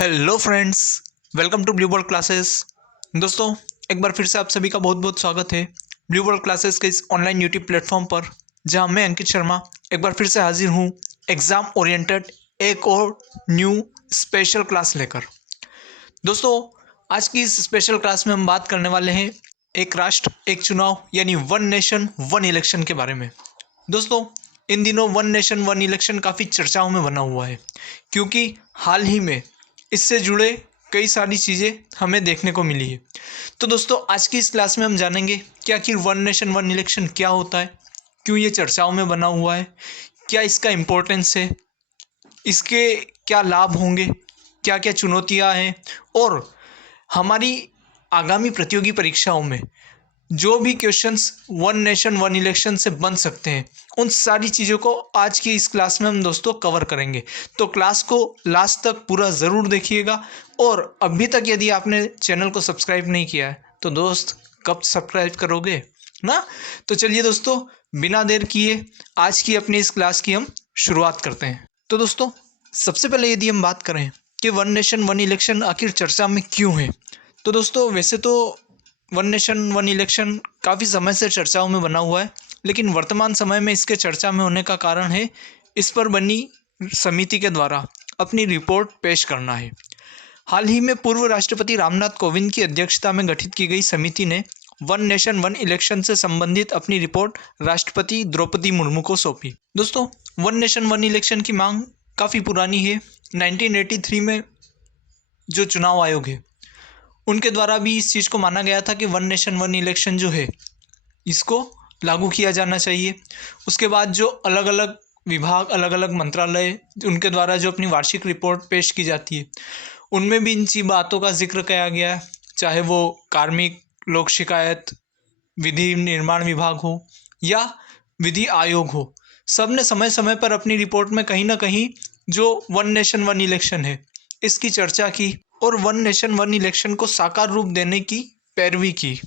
Hello friends, welcome to Blue World Classes. दोस्तों, एक बार फिर से आप सभी का बहुत बहुत स्वागत है ब्लू वर्ल्ड क्लासेस के इस ऑनलाइन यूट्यूब प्लेटफॉर्म पर, जहां मैं अंकित शर्मा एक बार फिर से हाजिर हूं एग्ज़ाम ओरिएंटेड एक और न्यू स्पेशल क्लास लेकर। दोस्तों, आज की इस स्पेशल क्लास में हम बात करने वाले हैं एक राष्ट्र एक चुनाव यानी वन नेशन वन इलेक्शन के बारे में। दोस्तों, इन दिनों वन नेशन वन इलेक्शन काफ़ी चर्चाओं में बना हुआ है, क्योंकि हाल ही में इससे जुड़े कई सारी चीज़ें हमें देखने को मिली है। तो दोस्तों, आज की इस क्लास में हम जानेंगे कि आखिर वन नेशन वन इलेक्शन क्या होता है, क्यों ये चर्चाओं में बना हुआ है, क्या इसका इम्पोर्टेंस है, इसके क्या लाभ होंगे, क्या क्या चुनौतियां हैं, और हमारी आगामी प्रतियोगी परीक्षाओं में जो भी questions one nation one election से बन सकते हैं, उन सारी चीज़ों को आज की इस क्लास में हम दोस्तों कवर करेंगे। तो क्लास को लास्ट तक पूरा ज़रूर देखिएगा। और अभी तक यदि आपने चैनल को सब्सक्राइब नहीं किया है तो दोस्त, कब सब्सक्राइब करोगे ना। तो चलिए दोस्तों, बिना देर किए आज की अपनी इस क्लास की हम शुरुआत करते हैं। तो दोस्तों, सबसे पहले यदि हम बात करें कि वन नेशन वन इलेक्शन आखिर चर्चा में क्यों है, तो दोस्तों वैसे तो वन नेशन वन इलेक्शन काफ़ी समय से चर्चाओं में बना हुआ है, लेकिन वर्तमान समय में इसके चर्चा में होने का कारण है इस पर बनी समिति के द्वारा अपनी रिपोर्ट पेश करना है। हाल ही में पूर्व राष्ट्रपति रामनाथ कोविंद की अध्यक्षता में गठित की गई समिति ने वन नेशन वन इलेक्शन से संबंधित अपनी रिपोर्ट राष्ट्रपति द्रौपदी मुर्मू को सौंपी। दोस्तों, वन नेशन वन इलेक्शन की मांग काफ़ी पुरानी है। 1983 में जो चुनाव आयोग है, उनके द्वारा भी इस चीज़ को माना गया था कि वन नेशन वन इलेक्शन जो है इसको लागू किया जाना चाहिए। उसके बाद जो अलग अलग विभाग, अलग अलग मंत्रालय, उनके द्वारा जो अपनी वार्षिक रिपोर्ट पेश की जाती है, उनमें भी इन ची बातों का जिक्र किया गया है। चाहे वो कार्मिक, लोक शिकायत, विधि निर्माण विभाग हो या विधि आयोग हो, सब ने समय समय पर अपनी रिपोर्ट में कहीं ना कहीं जो वन नेशन वन इलेक्शन है इसकी चर्चा की और वन नेशन वन इलेक्शन को साकार रूप देने की पैरवी की।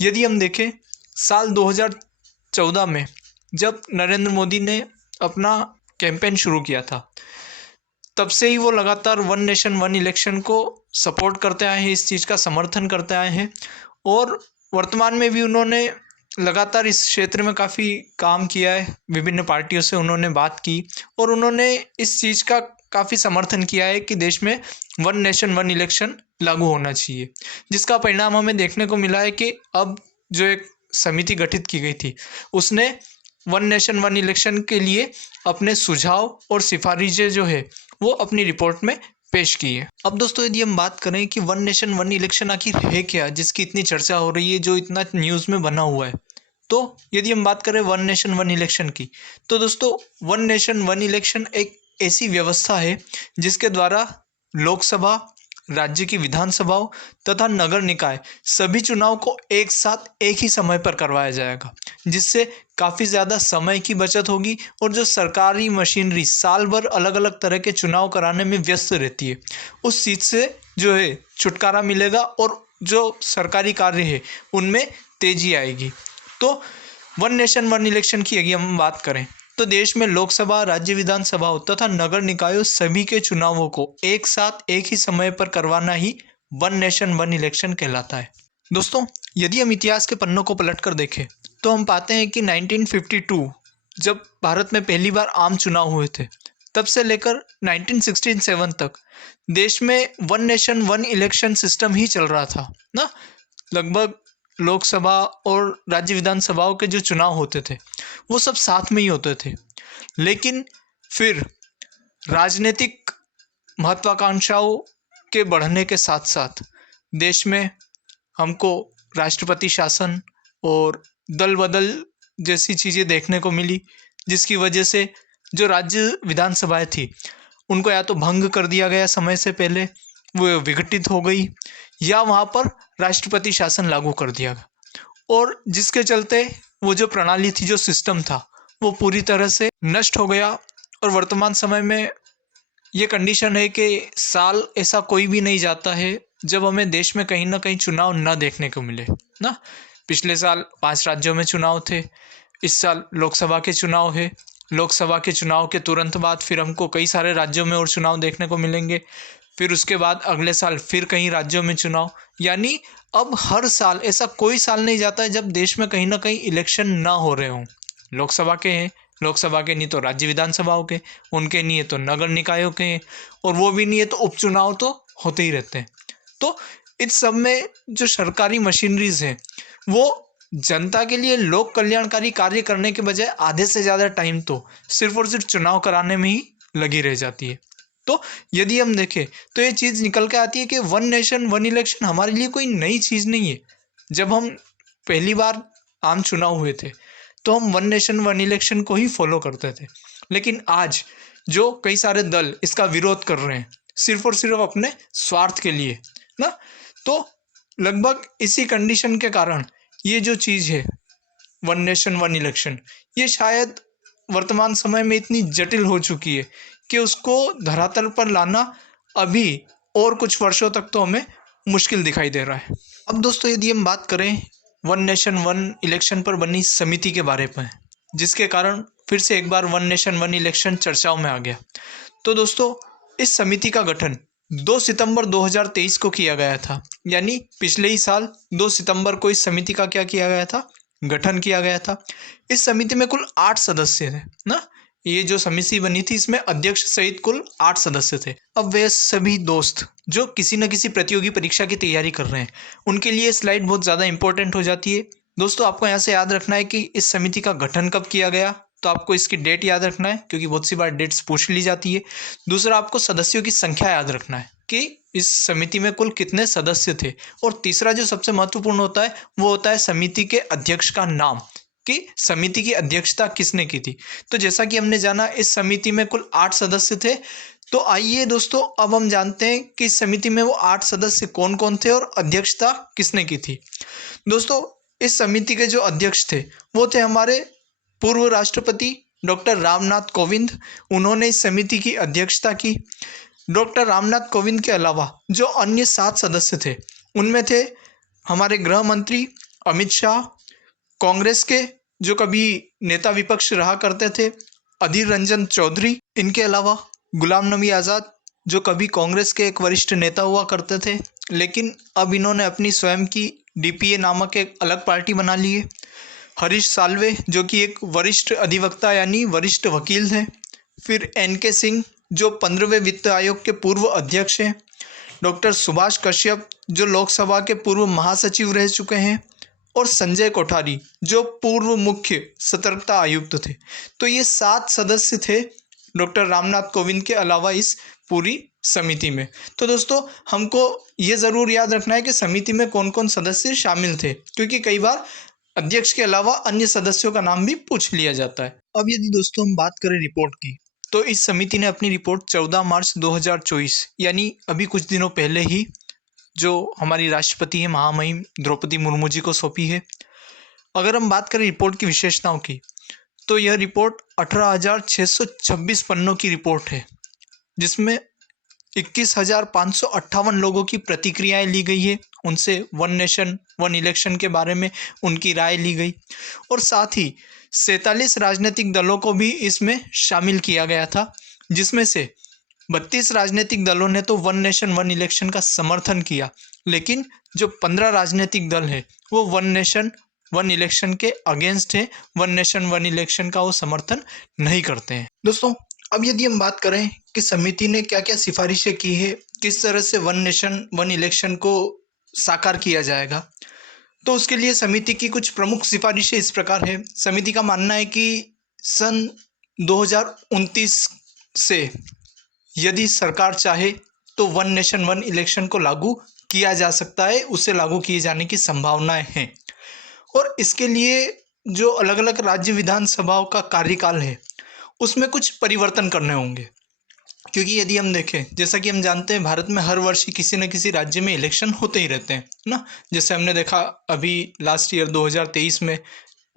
यदि हम देखें, साल 2014 में जब नरेंद्र मोदी ने अपना कैंपेन शुरू किया था, तब से ही वो लगातार वन नेशन वन इलेक्शन को सपोर्ट करते आए हैं, इस चीज़ का समर्थन करते आए हैं। और वर्तमान में भी उन्होंने लगातार इस क्षेत्र में काफ़ी काम किया है, विभिन्न पार्टियों से उन्होंने बात की और उन्होंने इस चीज़ का काफ़ी समर्थन किया है कि देश में वन नेशन वन इलेक्शन लागू होना चाहिए, जिसका परिणाम हमें देखने को मिला है कि अब जो एक समिति गठित की गई थी, उसने वन नेशन वन इलेक्शन के लिए अपने सुझाव और सिफारिशें जो है वो अपनी रिपोर्ट में पेश की है। अब दोस्तों, यदि हम बात करें कि वन नेशन वन इलेक्शन आखिर है क्या, जिसकी इतनी चर्चा हो रही है, जो इतना न्यूज़ में बना हुआ है, तो यदि हम बात करें वन नेशन वन इलेक्शन की, तो दोस्तों वन नेशन वन इलेक्शन एक ऐसी व्यवस्था है जिसके द्वारा लोकसभा, राज्य की विधानसभाओं तथा नगर निकाय सभी चुनाव को एक साथ एक ही समय पर करवाया जाएगा, जिससे काफ़ी ज़्यादा समय की बचत होगी और जो सरकारी मशीनरी साल भर अलग अलग तरह के चुनाव कराने में व्यस्त रहती है, उस चीज़ से जो है छुटकारा मिलेगा और जो सरकारी कार्य है उनमें तेजी आएगी। तो वन नेशन वन इलेक्शन की यदि हम बात करें, तो देश में लोकसभा, राज्य विधानसभाओं तथा नगर निकायों सभी के चुनावों को एक साथ एक ही समय पर करवाना ही वन नेशन वन इलेक्शन कहलाता है। दोस्तों, यदि हम इतिहास के पन्नों को पलट कर देखें तो हम पाते हैं कि 1952 जब भारत में पहली बार आम चुनाव हुए थे, तब से लेकर 1967 तक देश में one nation one election system ही चल रहा था ना। लगभग लोकसभा और राज्य विधानसभाओं के जो चुनाव होते थे वो सब साथ में ही होते थे, लेकिन फिर राजनीतिक महत्वाकांक्षाओं के बढ़ने के साथ साथ देश में हमको राष्ट्रपति शासन और दल बदल जैसी चीज़ें देखने को मिली, जिसकी वजह से जो राज्य विधानसभाएं थी उनको या तो भंग कर दिया गया समय से पहले, वो विघटित हो गई, या वहाँ पर राष्ट्रपति शासन लागू कर दिया गया, और जिसके चलते वो जो प्रणाली थी, जो सिस्टम था, वो पूरी तरह से नष्ट हो गया। और वर्तमान समय में ये कंडीशन है कि साल ऐसा कोई भी नहीं जाता है जब हमें देश में कहीं ना कहीं चुनाव न देखने को मिले ना। पिछले साल 5 राज्यों में चुनाव थे, इस साल लोकसभा के चुनाव है, लोकसभा के चुनाव के तुरंत बाद फिर हमको कई सारे राज्यों में और चुनाव देखने को मिलेंगे। फिर उसके बाद अगले साल फिर कहीं राज्यों में चुनाव। यानी अब हर साल ऐसा कोई साल नहीं जाता है जब देश में कहीं ना कहीं इलेक्शन ना हो रहे हों। लोकसभा के हैं, लोकसभा के नहीं तो राज्य विधानसभाओं के, उनके नहीं है तो नगर निकायों के हैं, और वो भी नहीं है तो उपचुनाव तो होते ही रहते हैं। तो इस सब में जो सरकारी मशीनरीज हैं वो जनता के लिए लोक कल्याणकारी कार्य करने के बजाय आधे से ज़्यादा टाइम तो सिर्फ और सिर्फ चुनाव कराने में ही लगी रह जाती है। तो यदि हम देखें तो ये चीज़ निकल के आती है कि वन नेशन वन इलेक्शन हमारे लिए कोई नई चीज़ नहीं है। जब हम पहली बार आम चुनाव हुए थे तो हम वन नेशन वन इलेक्शन को ही फॉलो करते थे, लेकिन आज जो कई सारे दल इसका विरोध कर रहे हैं सिर्फ और सिर्फ अपने स्वार्थ के लिए ना, तो लगभग इसी कंडीशन के कारण ये जो चीज़ है वन नेशन वन इलेक्शन, ये शायद वर्तमान समय में इतनी जटिल हो चुकी है कि उसको धरातल पर लाना अभी और कुछ वर्षों तक तो हमें मुश्किल दिखाई दे रहा है। अब दोस्तों यदि हम बात करें वन नेशन वन इलेक्शन पर बनी समिति के बारे में, जिसके कारण फिर से एक बार वन नेशन वन इलेक्शन चर्चाओं में आ गया, तो दोस्तों इस समिति का गठन 2 सितंबर 2023 को किया गया था। यानी पिछले ही साल 2 सितंबर को इस समिति का क्या किया गया था, गठन किया गया था। इस समिति में कुल 8 सदस्य थे ना। ये जो समिति बनी थी इसमें अध्यक्ष सहित कुल 8 सदस्य थे। अब वे सभी दोस्त जो किसी न किसी प्रतियोगी परीक्षा की तैयारी कर रहे हैं उनके लिए स्लाइड बहुत ज़्यादा इंपॉर्टेंट हो जाती है। दोस्तों आपको यहाँ से याद रखना है कि इस समिति का गठन कब किया गया, तो आपको इसकी डेट याद रखना है क्योंकि बहुत सी बार डेट्स पूछ ली जाती है। दूसरा आपको सदस्यों की संख्या याद रखना है कि इस समिति में कुल कितने सदस्य थे। और तीसरा जो सबसे महत्वपूर्ण होता है वो होता है समिति के अध्यक्ष का नाम, कि समिति की अध्यक्षता किसने की थी। तो जैसा कि हमने जाना इस समिति में कुल 8 सदस्य थे। तो आइए दोस्तों अब हम जानते हैं कि इस समिति में वो 8 सदस्य कौन कौन थे और अध्यक्षता किसने की थी। दोस्तों इस समिति के जो अध्यक्ष थे वो थे हमारे पूर्व राष्ट्रपति डॉक्टर रामनाथ कोविंद। उन्होंने इस समिति की अध्यक्षता की। डॉक्टर रामनाथ कोविंद के अलावा जो अन्य 7 सदस्य थे उनमें थे हमारे गृह मंत्री अमित शाह, कांग्रेस के जो कभी नेता विपक्ष रहा करते थे अधीर रंजन चौधरी, इनके अलावा गुलाम नबी आज़ाद जो कभी कांग्रेस के एक वरिष्ठ नेता हुआ करते थे लेकिन अब इन्होंने अपनी स्वयं की डीपीए नामक एक अलग पार्टी बना ली है। हरीश साल्वे जो कि एक वरिष्ठ अधिवक्ता यानी वरिष्ठ वकील थे। फिर एनके सिंह जो 15वें वित्त आयोग के पूर्व अध्यक्ष हैं। डॉक्टर सुभाष कश्यप जो लोकसभा के पूर्व महासचिव रह चुके हैं। और संजय कोठारी जो पूर्व मुख्य सतर्कता आयुक्त थे। तो ये 7 सदस्य थे डॉक्टर रामनाथ कोविंद के अलावा इस पूरी समिति में। तो दोस्तों हमको ये ज़रूर याद रखना है कि समिति में कौन कौन सदस्य शामिल थे, क्योंकि कई बार अध्यक्ष के अलावा अन्य सदस्यों का नाम भी पूछ लिया जाता है। अब यदि दोस्तों हम बात करें रिपोर्ट की, तो इस समिति ने अपनी रिपोर्ट 14 मार्च 2024 यानी अभी कुछ दिनों पहले ही जो हमारी राष्ट्रपति है महामहिम द्रौपदी मुर्मू जी को सौंपी है। अगर हम बात करें रिपोर्ट की विशेषताओं की, तो यह रिपोर्ट 18,626 पन्नों की रिपोर्ट है, जिसमें 21,558 लोगों की प्रतिक्रियाएं ली गई है। उनसे वन नेशन वन इलेक्शन के बारे में उनकी राय ली गई और साथ ही 47 राजनीतिक दलों को भी इसमें शामिल किया गया था, जिसमें से 32 राजनीतिक दलों ने तो वन नेशन वन इलेक्शन का समर्थन किया, लेकिन जो 15 राजनीतिक दल है वो वन नेशन वन इलेक्शन के अगेंस्ट है, वन नेशन वन इलेक्शन का वो समर्थन नहीं करते हैं। दोस्तों अब यदि हम बात करें कि समिति ने क्या क्या सिफारिशें की है, किस तरह से वन नेशन वन इलेक्शन को साकार किया जाएगा, तो उसके लिए समिति की कुछ प्रमुख सिफारिशें इस प्रकार है। समिति का मानना है कि सन 2029 से यदि सरकार चाहे तो वन नेशन वन इलेक्शन को लागू किया जा सकता है, उसे लागू किए जाने की संभावनाएं हैं। और इसके लिए जो अलग अलग राज्य विधानसभाओं का कार्यकाल है उसमें कुछ परिवर्तन करने होंगे, क्योंकि यदि हम देखें जैसा कि हम जानते हैं भारत में हर वर्ष किसी न किसी राज्य में इलेक्शन होते ही रहते हैं ना। जैसे हमने देखा अभी लास्ट ईयर 2023 में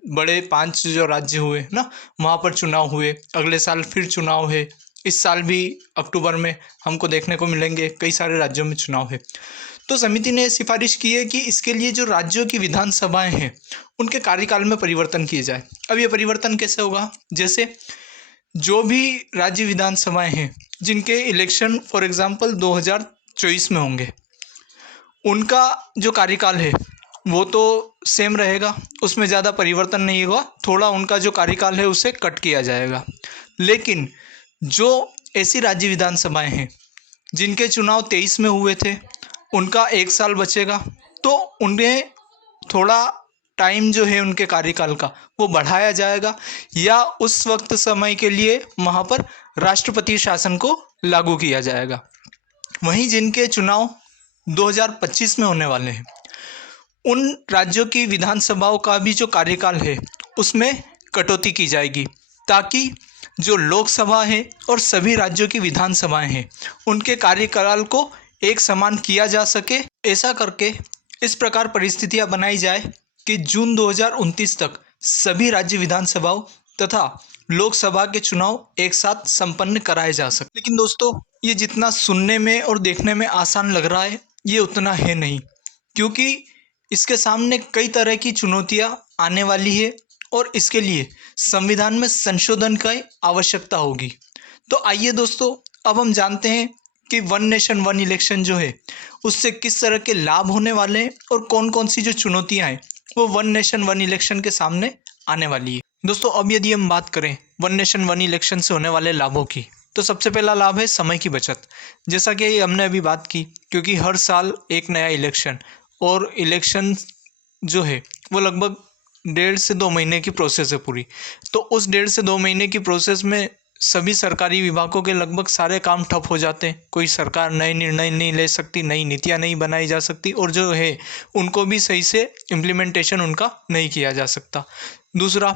बड़े 5 जो राज्य हुए ना वहाँ पर चुनाव हुए, अगले साल फिर चुनाव है, इस साल भी अक्टूबर में हमको देखने को मिलेंगे कई सारे राज्यों में चुनाव है। तो समिति ने सिफारिश की है कि इसके लिए जो राज्यों की विधानसभाएं हैं उनके कार्यकाल में परिवर्तन किए जाए। अब ये परिवर्तन कैसे होगा, जैसे जो भी राज्य विधानसभाएं हैं जिनके इलेक्शन फॉर एग्ज़ाम्पल 2024 में होंगे, उनका जो कार्यकाल है वो तो सेम रहेगा, उसमें ज़्यादा परिवर्तन नहीं होगा, थोड़ा उनका जो कार्यकाल है उसे कट किया जाएगा। लेकिन जो ऐसी राज्य विधानसभाएं हैं जिनके चुनाव 23 में हुए थे, उनका 1 साल बचेगा, तो उन्हें थोड़ा टाइम जो है उनके कार्यकाल का वो बढ़ाया जाएगा, या उस वक्त समय के लिए वहाँ पर राष्ट्रपति शासन को लागू किया जाएगा। वहीं जिनके चुनाव 2025 में होने वाले हैं, उन राज्यों की विधानसभाओं का भी जो कार्यकाल है उसमें कटौती की जाएगी, ताकि जो लोकसभा है और सभी राज्यों की विधानसभाएं हैं उनके कार्यकाल को एक समान किया जा सके। ऐसा करके इस प्रकार परिस्थितियां बनाई जाए कि जून 2029 तक सभी राज्य विधानसभाओं तथा लोकसभा के चुनाव एक साथ संपन्न कराए जा सके। लेकिन दोस्तों, ये जितना सुनने में और देखने में आसान लग रहा है, ये उतना है नहीं, क्योंकि इसके सामने कई तरह की चुनौतियां आने वाली है और इसके लिए संविधान में संशोधन की आवश्यकता होगी। तो आइए दोस्तों, अब हम जानते हैं कि वन नेशन वन इलेक्शन जो है उससे किस तरह के लाभ होने वाले हैं और कौन कौन सी जो चुनौतियां हैं वो वन नेशन वन इलेक्शन के सामने आने वाली है। दोस्तों, अब यदि हम बात करें वन नेशन वन इलेक्शन से होने वाले लाभों की, तो सबसे पहला लाभ है समय की बचत। जैसा कि हमने अभी बात की, क्योंकि हर साल एक नया इलेक्शन, और इलेक्शन जो है वो लगभग 1.5 से 2 महीने की प्रोसेस है पूरी। तो उस 1.5 से 2 महीने की प्रोसेस में सभी सरकारी विभागों के लगभग सारे काम ठप हो जाते हैं। कोई सरकार नए निर्णय नहीं ले सकती, नई नीतियां नहीं बनाई जा सकती, और जो है उनको भी सही से इम्प्लीमेंटेशन उनका नहीं किया जा सकता। दूसरा,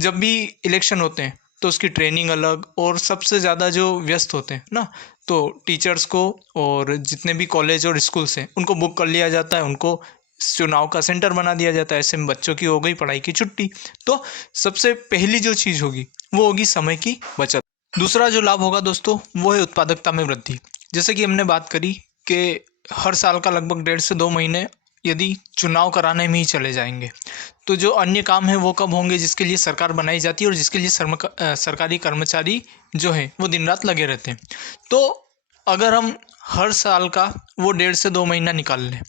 जब भी इलेक्शन होते हैं तो उसकी ट्रेनिंग अलग, और सबसे ज़्यादा जो व्यस्त होते हैं ना, तो टीचर्स को और जितने भी कॉलेज और स्कूल्स हैं उनको बुक कर लिया जाता है, उनको चुनाव का सेंटर बना दिया जाता है। ऐसे में बच्चों की हो गई पढ़ाई की छुट्टी। तो सबसे पहली जो चीज़ होगी वो होगी समय की बचत। दूसरा जो लाभ होगा दोस्तों, वो है उत्पादकता में वृद्धि। जैसे कि हमने बात करी कि हर साल का लगभग 1.5 से 2 महीने यदि चुनाव कराने में ही चले जाएंगे, तो जो अन्य काम है वो कब होंगे, जिसके लिए सरकार बनाई जाती है और जिसके लिए सरकारी कर्मचारी जो है वो दिन रात लगे रहते हैं। तो अगर हम हर साल का वो 1.5 से 2 महीना निकाल लें,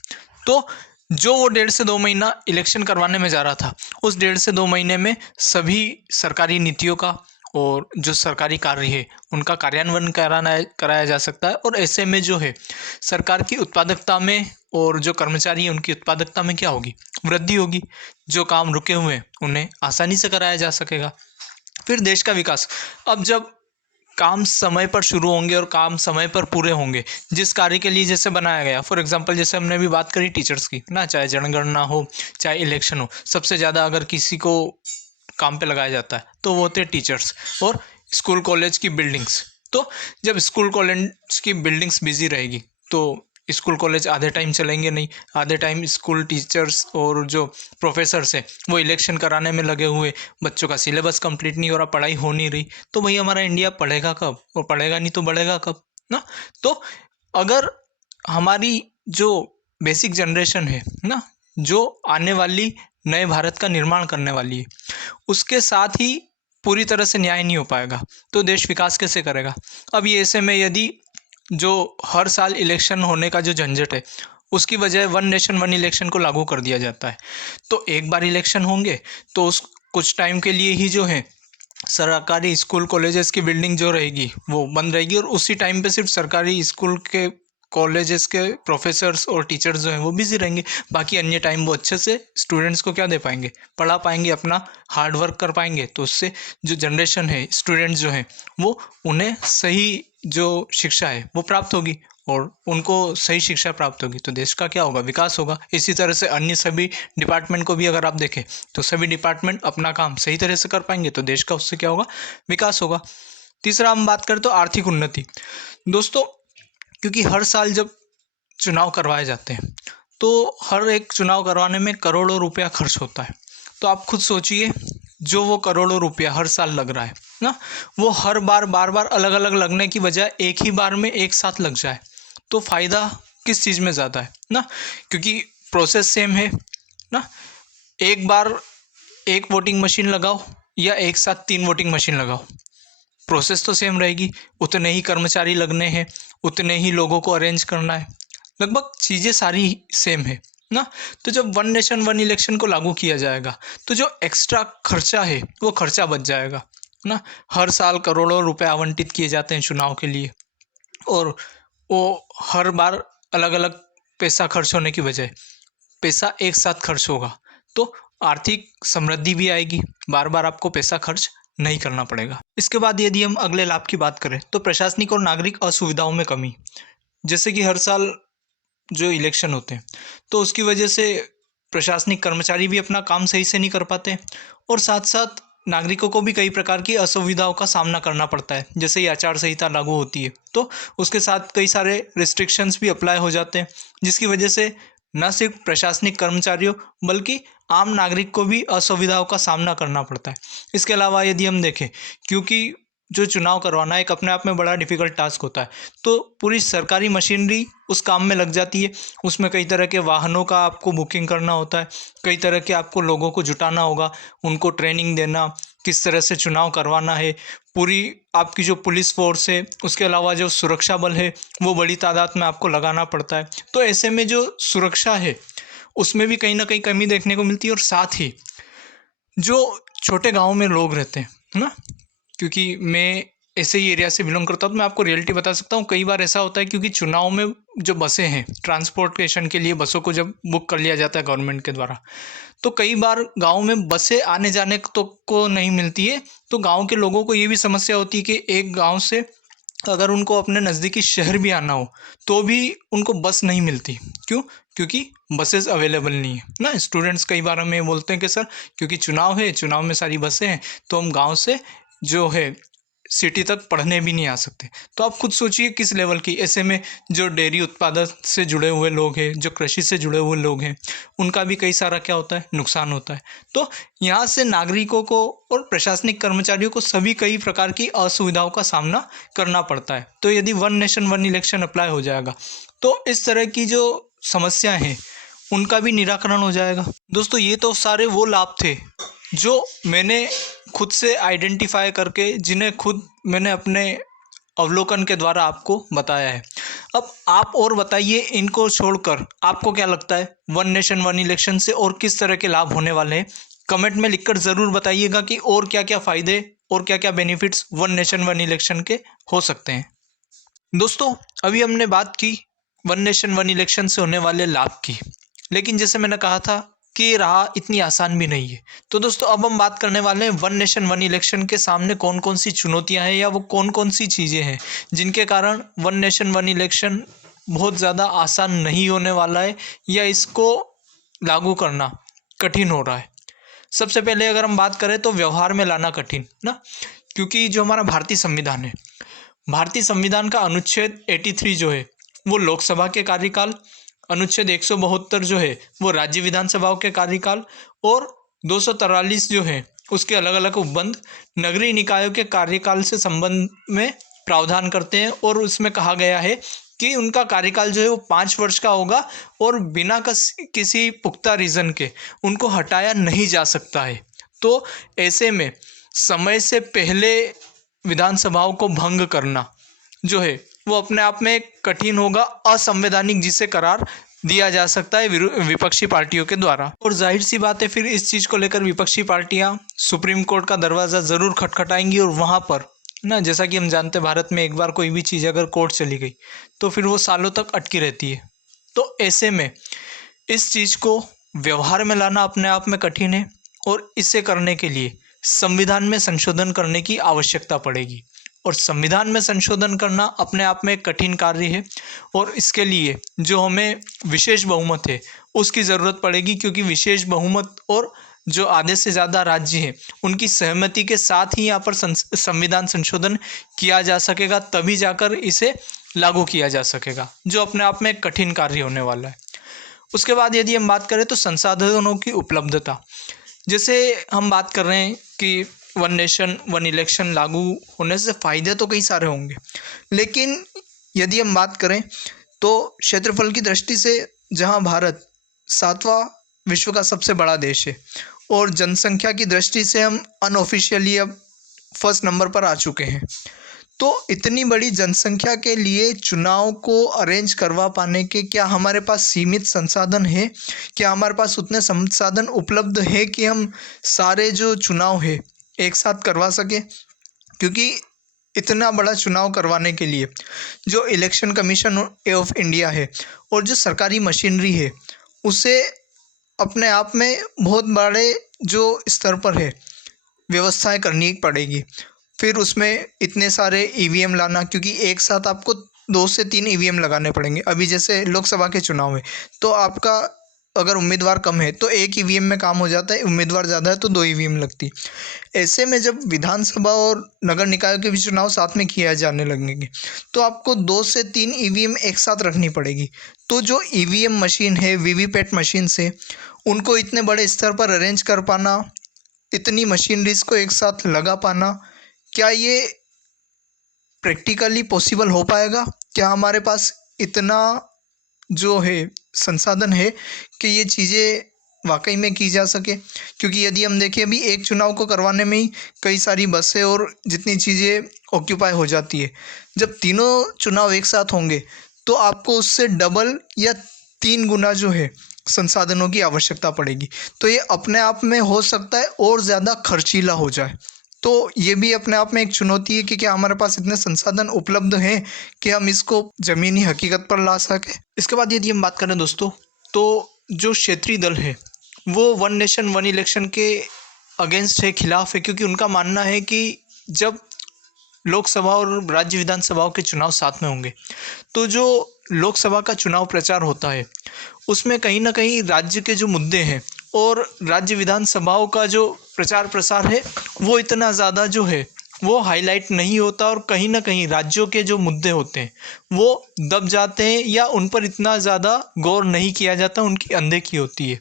तो जो वो 1.5 से 2 महीना इलेक्शन करवाने में जा रहा था, उस 1.5 से 2 महीने में सभी सरकारी नीतियों का और जो सरकारी कार्य है उनका कार्यान्वयन कराया जा सकता है। और ऐसे में जो है सरकार की उत्पादकता में और जो कर्मचारी हैं उनकी उत्पादकता में क्या होगी, वृद्धि होगी। जो काम रुके हुए हैं उन्हें आसानी से कराया जा सकेगा। फिर देश का विकास, अब जब काम समय पर शुरू होंगे और काम समय पर पूरे होंगे, जिस कार्य के लिए जैसे बनाया गया, फॉर एग्जांपल जैसे हमने अभी बात करी टीचर्स की ना, चाहे जनगणना हो चाहे इलेक्शन हो, सबसे ज़्यादा अगर किसी को काम पे लगाया जाता है तो वो होते हैं टीचर्स और स्कूल कॉलेज की बिल्डिंग्स। तो जब स्कूल कॉलेज की बिल्डिंग्स बिजी रहेगी तो स्कूल कॉलेज आधे टाइम चलेंगे नहीं, आधे टाइम स्कूल टीचर्स और जो प्रोफेसर्स हैं वो इलेक्शन कराने में लगे हुए, बच्चों का सिलेबस कंप्लीट नहीं हो रहा, पढ़ाई हो नहीं रही, तो भाई हमारा इंडिया पढ़ेगा कब, और पढ़ेगा नहीं तो बढ़ेगा कब ना। तो अगर हमारी जो बेसिक जनरेशन है ना, जो आने वाली नए भारत का निर्माण करने वाली है, उसके साथ ही पूरी तरह से न्याय नहीं हो पाएगा तो देश विकास कैसे करेगा। अब ये ऐसे में यदि जो हर साल इलेक्शन होने का जो झंझट है उसकी वजह वन नेशन वन इलेक्शन को लागू कर दिया जाता है, तो एक बार इलेक्शन होंगे तो उस कुछ टाइम के लिए ही जो है सरकारी स्कूल कॉलेजेस की बिल्डिंग जो रहेगी वो बंद रहेगी, और उसी टाइम पे सिर्फ सरकारी स्कूल के कॉलेजेस के प्रोफेसर्स और टीचर्स जो हैं वो बिजी रहेंगे। बाकी अन्य टाइम वो अच्छे से स्टूडेंट्स को क्या दे पाएंगे, पढ़ा पाएंगे, अपना हार्ड वर्क कर पाएंगे। तो उससे जो जनरेशन है, स्टूडेंट्स जो हैं, वो उन्हें सही जो शिक्षा है वो प्राप्त होगी, और उनको सही शिक्षा प्राप्त होगी तो देश का क्या होगा, विकास होगा। इसी तरह से अन्य सभी डिपार्टमेंट को भी अगर आप देखें तो सभी डिपार्टमेंट अपना काम सही तरह से कर पाएंगे तो देश का उससे क्या होगा, विकास होगा। तीसरा हम बात करें तो आर्थिक उन्नति। दोस्तों, क्योंकि हर साल जब चुनाव करवाए जाते हैं तो हर एक चुनाव करवाने में करोड़ों रुपया खर्च होता है। तो आप खुद सोचिए, जो वो करोड़ों रुपया हर साल लग रहा है ना, वो हर बार बार बार अलग अलग लगने की बजाय एक ही बार में एक साथ लग जाए तो फ़ायदा किस चीज़ में ज़्यादा है ना, क्योंकि प्रोसेस सेम है ना। एक बार एक वोटिंग मशीन लगाओ या एक साथ 3 वोटिंग मशीन लगाओ, प्रोसेस तो सेम रहेगी, उतने ही कर्मचारी लगने हैं, उतने ही लोगों को अरेंज करना है, लगभग चीज़ें सारी सेम है ना। तो जब वन नेशन वन इलेक्शन को लागू किया जाएगा तो जो एक्स्ट्रा खर्चा है वो खर्चा बच जाएगा ना। हर साल करोड़ों रुपए आवंटित किए जाते हैं चुनाव के लिए, और वो हर बार अलग अलग पैसा खर्च होने की बजाय पैसा एक साथ खर्च होगा, तो आर्थिक समृद्धि भी आएगी, बार बार आपको पैसा खर्च नहीं करना पड़ेगा। इसके बाद यदि हम अगले लाभ की बात करें तो प्रशासनिक और नागरिक असुविधाओं में कमी, जैसे कि हर साल जो इलेक्शन होते हैं तो उसकी वजह से प्रशासनिक कर्मचारी भी अपना काम सही से नहीं कर पाते, और साथ साथ नागरिकों को भी कई प्रकार की असुविधाओं का सामना करना पड़ता है। जैसे ही आचार संहिता लागू होती है तो उसके साथ कई सारे रिस्ट्रिक्शंस भी अप्लाई हो जाते हैं, जिसकी वजह से न सिर्फ प्रशासनिक कर्मचारियों बल्कि आम नागरिक को भी असुविधाओं का सामना करना पड़ता है। इसके अलावा यदि हम देखें, क्योंकि जो चुनाव करवाना एक अपने आप में बड़ा डिफ़िकल्ट टास्क होता है, तो पूरी सरकारी मशीनरी उस काम में लग जाती है। उसमें कई तरह के वाहनों का आपको बुकिंग करना होता है, कई तरह के आपको लोगों को जुटाना होगा, उनको ट्रेनिंग देना, किस तरह से चुनाव करवाना है, पूरी आपकी जो पुलिस फ़ोर्स है, उसके अलावा जो सुरक्षा बल है वो बड़ी तादाद में आपको लगाना पड़ता है। तो ऐसे में जो सुरक्षा है उसमें भी कहीं न कहीं कमी देखने को मिलती है, और साथ ही जो छोटे गाँव में लोग रहते हैं, है ना? क्योंकि मैं ऐसे ही एरिया से बिलोंग करता हूँ तो मैं आपको रियलिटी बता सकता हूँ। कई बार ऐसा होता है, क्योंकि चुनाव में जो बसें हैं, ट्रांसपोर्टेशन के लिए बसों को जब बुक कर लिया जाता है गवर्नमेंट के द्वारा, तो कई बार गाँव में बसें आने जाने तो को नहीं मिलती है। तो गाँव के लोगों को ये भी समस्या होती है कि एक गाँव से अगर उनको अपने नज़दीकी शहर भी आना हो तो भी उनको बस नहीं मिलती। क्यों? क्योंकि बसेस अवेलेबल नहीं है ना। स्टूडेंट्स कई बार हमें बोलते हैं कि सर, क्योंकि चुनाव है, चुनाव में सारी बसें हैं, तो हम गांव से जो है सिटी तक पढ़ने भी नहीं आ सकते। तो आप खुद सोचिए किस लेवल की। ऐसे में जो डेयरी उत्पादन से जुड़े हुए लोग हैं, जो कृषि से जुड़े हुए लोग हैं, उनका भी कई सारा क्या होता है, नुकसान होता है। तो यहाँ से नागरिकों को और प्रशासनिक कर्मचारियों को सभी कई प्रकार की असुविधाओं का सामना करना पड़ता है। तो यदि one nation one election apply हो जाएगा तो इस तरह की जो समस्याएं हैं उनका भी निराकरण हो जाएगा। दोस्तों, ये तो सारे वो लाभ थे जो मैंने खुद से आइडेंटिफाई करके, जिन्हें खुद मैंने अपने अवलोकन के द्वारा आपको बताया है। अब आप और बताइए, इनको छोड़कर आपको क्या लगता है वन नेशन वन इलेक्शन से और किस तरह के लाभ होने वाले हैं? कमेंट में लिखकर ज़रूर बताइएगा कि और क्या क्या फ़ायदे और क्या क्या benefits one nation one election के हो सकते हैं। दोस्तों, अभी हमने बात की वन नेशन वन इलेक्शन से होने वाले लाभ की, लेकिन जैसे मैंने कहा था कि ये राह इतनी आसान भी नहीं है। तो दोस्तों, अब हम बात करने वाले हैं वन नेशन वन इलेक्शन के सामने कौन कौन सी चुनौतियां हैं, या वो कौन कौन सी चीज़ें हैं जिनके कारण वन नेशन वन इलेक्शन बहुत ज़्यादा आसान नहीं होने वाला है, या इसको लागू करना कठिन हो रहा है। सबसे पहले अगर हम बात करें तो व्यवहार में लाना कठिन ना, क्योंकि जो हमारा भारतीय संविधान है, भारतीय संविधान का अनुच्छेद 83 जो है वो लोकसभा के कार्यकाल, अनुच्छेद 172 जो है वो राज्य विधानसभाओं के कार्यकाल, और 243 जो है उसके अलग अलग उपबंध नगरीय निकायों के कार्यकाल से संबंध में प्रावधान करते हैं। और उसमें कहा गया है कि उनका कार्यकाल जो है वो 5 वर्ष का होगा, और बिना किसी पुख्ता रीज़न के उनको हटाया नहीं जा सकता है। तो ऐसे में समय से पहले विधानसभाओं को भंग करना जो है वो अपने आप में कठिन होगा, असंवैधानिक जिसे करार दिया जा सकता है विपक्षी पार्टियों के द्वारा। और जाहिर सी बात है, फिर इस चीज़ को लेकर विपक्षी पार्टियां सुप्रीम कोर्ट का दरवाज़ा ज़रूर खटखटाएंगी, और वहाँ पर ना, जैसा कि हम जानते हैं भारत में एक बार कोई भी चीज़ अगर कोर्ट चली गई तो फिर वो सालों तक अटकी रहती है। तो ऐसे में इस चीज़ को व्यवहार में लाना अपने आप में कठिन है, और इसे करने के लिए संविधान में संशोधन करने की आवश्यकता पड़ेगी। और संविधान में संशोधन करना अपने आप में एक कठिन कार्य है, और इसके लिए जो हमें विशेष बहुमत है उसकी ज़रूरत पड़ेगी, क्योंकि विशेष बहुमत और जो आधे से ज़्यादा राज्य हैं उनकी सहमति के साथ ही यहाँ पर संविधान संशोधन किया जा सकेगा, तभी जाकर इसे लागू किया जा सकेगा, जो अपने आप में एक कठिन कार्य होने वाला है। उसके बाद यदि हम बात करें तो संसाधनों की उपलब्धता, जैसे हम बात कर रहे हैं कि वन नेशन वन इलेक्शन लागू होने से फ़ायदे तो कई सारे होंगे, लेकिन यदि हम बात करें तो क्षेत्रफल की दृष्टि से जहां भारत 7वां विश्व का सबसे बड़ा देश है, और जनसंख्या की दृष्टि से हम अनऑफिशियली अब फर्स्ट नंबर पर आ चुके हैं। तो इतनी बड़ी जनसंख्या के लिए चुनाव को अरेंज करवा पाने के क्या हमारे पास सीमित संसाधन है? क्या हमारे पास उतने संसाधन उपलब्ध है कि हम सारे जो चुनाव है एक साथ करवा सकें? क्योंकि इतना बड़ा चुनाव करवाने के लिए जो इलेक्शन कमीशन ऑफ इंडिया है और जो सरकारी मशीनरी है उसे अपने आप में बहुत बड़े जो स्तर पर है व्यवस्थाएं करनी पड़ेगी। फिर उसमें इतने सारे ईवीएम लाना, क्योंकि एक साथ आपको 2 से 3 ईवीएम लगाने पड़ेंगे। अभी जैसे लोकसभा के चुनाव है तो आपका अगर उम्मीदवार कम है तो 1 ईवीएम में काम हो जाता है, उम्मीदवार ज़्यादा है तो 2 ईवीएम लगती। ऐसे में जब विधानसभा और नगर निकायों के भी चुनाव साथ में किया जाने लगेंगे तो आपको 2 से 3 ईवीएम एक साथ रखनी पड़ेगी। तो जो ईवीएम मशीन है, वीवीपैट मशीन से उनको इतने बड़े स्तर पर अरेंज कर पाना, इतनी मशीनरीज को एक साथ लगा पाना, क्या ये प्रैक्टिकली पॉसिबल हो पाएगा? क्या हमारे पास इतना जो है संसाधन है कि ये चीज़ें वाकई में की जा सके? क्योंकि यदि हम देखें अभी एक चुनाव को करवाने में ही कई सारी बसें और जितनी चीज़ें ऑक्यूपाई हो जाती है, जब तीनों चुनाव एक साथ होंगे तो आपको उससे डबल या 3 गुना जो है संसाधनों की आवश्यकता पड़ेगी। तो ये अपने आप में हो सकता है और ज़्यादा खर्चीला हो जाए। तो ये भी अपने आप में एक चुनौती है कि क्या हमारे पास इतने संसाधन उपलब्ध हैं कि हम इसको ज़मीनी हकीकत पर ला सकें। इसके बाद यदि हम बात करें दोस्तों, तो जो क्षेत्रीय दल है वो वन नेशन वन इलेक्शन के अगेंस्ट है, खिलाफ है, क्योंकि उनका मानना है कि जब लोकसभा और राज्य विधानसभाओं के चुनाव साथ में होंगे तो जो लोकसभा का चुनाव प्रचार होता है उसमें कहीं ना कहीं राज्य के जो मुद्दे हैं और राज्य विधानसभाओं का जो प्रचार प्रसार है वो इतना ज़्यादा जो है वो हाईलाइट नहीं होता और कहीं ना कहीं राज्यों के जो मुद्दे होते हैं वो दब जाते हैं या उन पर इतना ज़्यादा गौर नहीं किया जाता, उनकी अनदेखी होती है।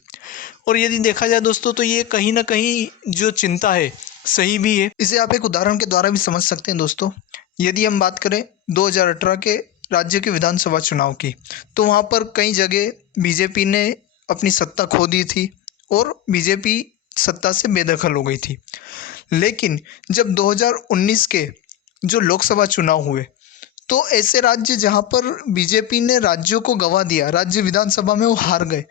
और यदि देखा जाए दोस्तों तो ये कहीं ना कहीं जो चिंता है सही भी है। इसे आप एक उदाहरण के द्वारा भी समझ सकते हैं दोस्तों। यदि हम बात करें 2018 के राज्य के विधानसभा चुनाव की, तो वहाँ पर कई जगह बीजेपी ने अपनी सत्ता खो दी थी और बीजेपी सत्ता से बेदखल हो गई थी। लेकिन जब 2019 के जो लोकसभा चुनाव हुए तो ऐसे राज्य जहाँ पर बीजेपी ने राज्यों को गंवा दिया, राज्य विधानसभा में वो हार गए,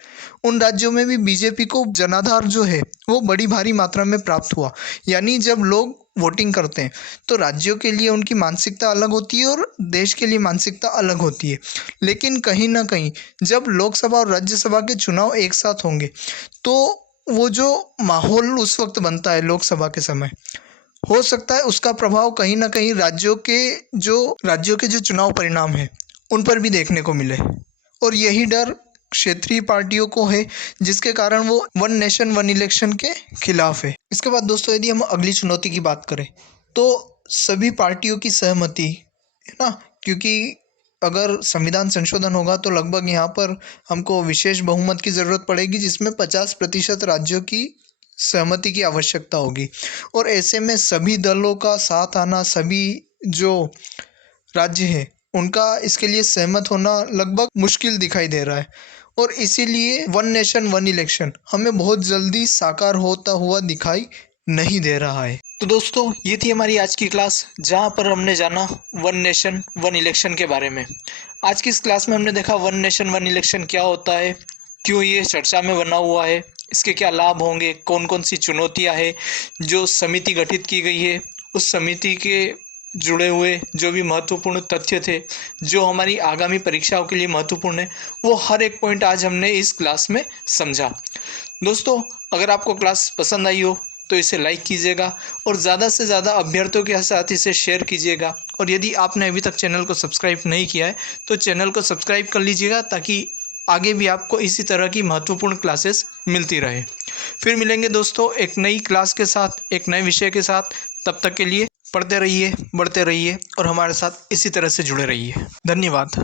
उन राज्यों में भी बीजेपी को जनाधार जो है वो बड़ी भारी मात्रा में प्राप्त हुआ। यानी जब लोग वोटिंग करते हैं तो राज्यों के लिए उनकी मानसिकता अलग होती है और देश के लिए मानसिकता अलग होती है। लेकिन कहीं ना कहीं जब लोकसभा और राज्यसभा के चुनाव एक साथ होंगे तो वो जो माहौल उस वक्त बनता है लोकसभा के समय, हो सकता है उसका प्रभाव कहीं ना कहीं राज्यों के जो चुनाव परिणाम है उन पर भी देखने को मिले। और यही डर क्षेत्रीय पार्टियों को है जिसके कारण वो वन नेशन वन इलेक्शन के खिलाफ है। इसके बाद दोस्तों यदि हम अगली चुनौती की बात करें तो सभी पार्टियों की सहमति है ना, क्योंकि अगर संविधान संशोधन होगा तो लगभग यहाँ पर हमको विशेष बहुमत की ज़रूरत पड़ेगी जिसमें 50% राज्यों की सहमति की आवश्यकता होगी। और ऐसे में सभी दलों का साथ आना, सभी जो राज्य हैं उनका इसके लिए सहमत होना लगभग मुश्किल दिखाई दे रहा है। और इसीलिए वन नेशन वन इलेक्शन हमें बहुत जल्दी साकार होता हुआ दिखाई नहीं दे रहा है। तो दोस्तों ये थी हमारी आज की क्लास जहाँ पर हमने जाना वन नेशन वन इलेक्शन के बारे में। आज की इस क्लास में हमने देखा वन नेशन वन इलेक्शन क्या होता है, क्यों ये चर्चा में बना हुआ है, इसके क्या लाभ होंगे, कौन कौन सी चुनौतियां हैं, जो समिति गठित की गई है उस समिति के जुड़े हुए जो भी महत्वपूर्ण तथ्य थे जो हमारी आगामी परीक्षाओं के लिए महत्वपूर्ण है, वो हर एक पॉइंट आज हमने इस क्लास में समझा। दोस्तों अगर आपको क्लास पसंद आई हो तो इसे लाइक कीजिएगा और ज़्यादा से ज़्यादा अभ्यर्थियों के साथ इसे शेयर कीजिएगा। और यदि आपने अभी तक चैनल को सब्सक्राइब नहीं किया है तो चैनल को सब्सक्राइब कर लीजिएगा ताकि आगे भी आपको इसी तरह की महत्वपूर्ण क्लासेस मिलती रहे। फिर मिलेंगे दोस्तों एक नई क्लास के साथ, एक नए विषय के साथ। तब तक के लिए पढ़ते रहिए, बढ़ते रहिए और हमारे साथ इसी तरह से जुड़े रहिए। धन्यवाद।